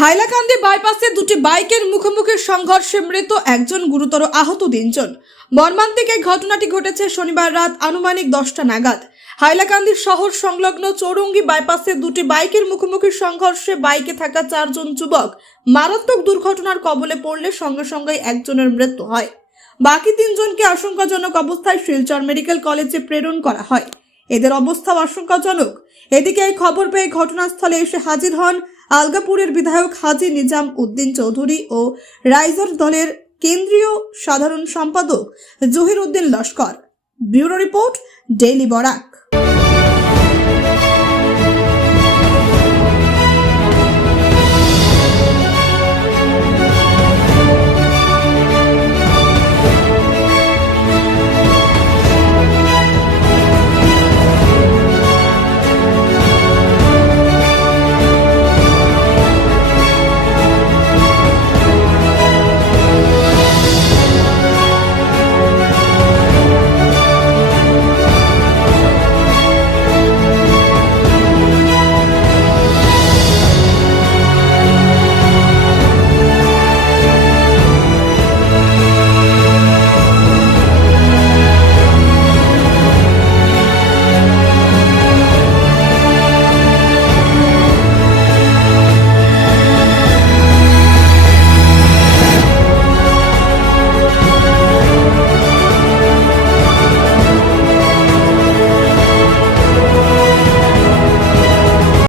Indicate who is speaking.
Speaker 1: হাইলাকান্দি বাইপাসে দুটি বাইকের মুখোমুখি সংঘর্ষে মৃত একজন গুরুতর আহত তিনজন। মর্মান্তিক এই ঘটনাটি ঘটেছে শনিবার রাত আনুমানিক দশটা নাগাদ। হাইলাকান্দি শহর সংলগ্ন চৌরঙ্গি বাইপাসে দুটি বাইকের মুখোমুখি সংঘর্ষে বাইকে থাকা চারজন যুবক মারাত্মক দুর্ঘটনার কবলে পড়লে সঙ্গে সঙ্গে একজনের মৃত্যু হয়। বাকি তিনজনকে আশঙ্কাজনক অবস্থায় শিলচর মেডিকেল কলেজে প্রেরণ করা হয়। এদের অবস্থাও আশঙ্কাজনক। এদিকে এই খবর পেয়ে ঘটনাস্থলে এসে হাজির হন আলগাপুরের বিধায়ক হাজি নিজাম উদ্দিন চৌধুরী ও রাইজার দলের কেন্দ্রীয় সাধারণ সম্পাদক Zahir Uddin Laskar. Bureau report, daily Barak.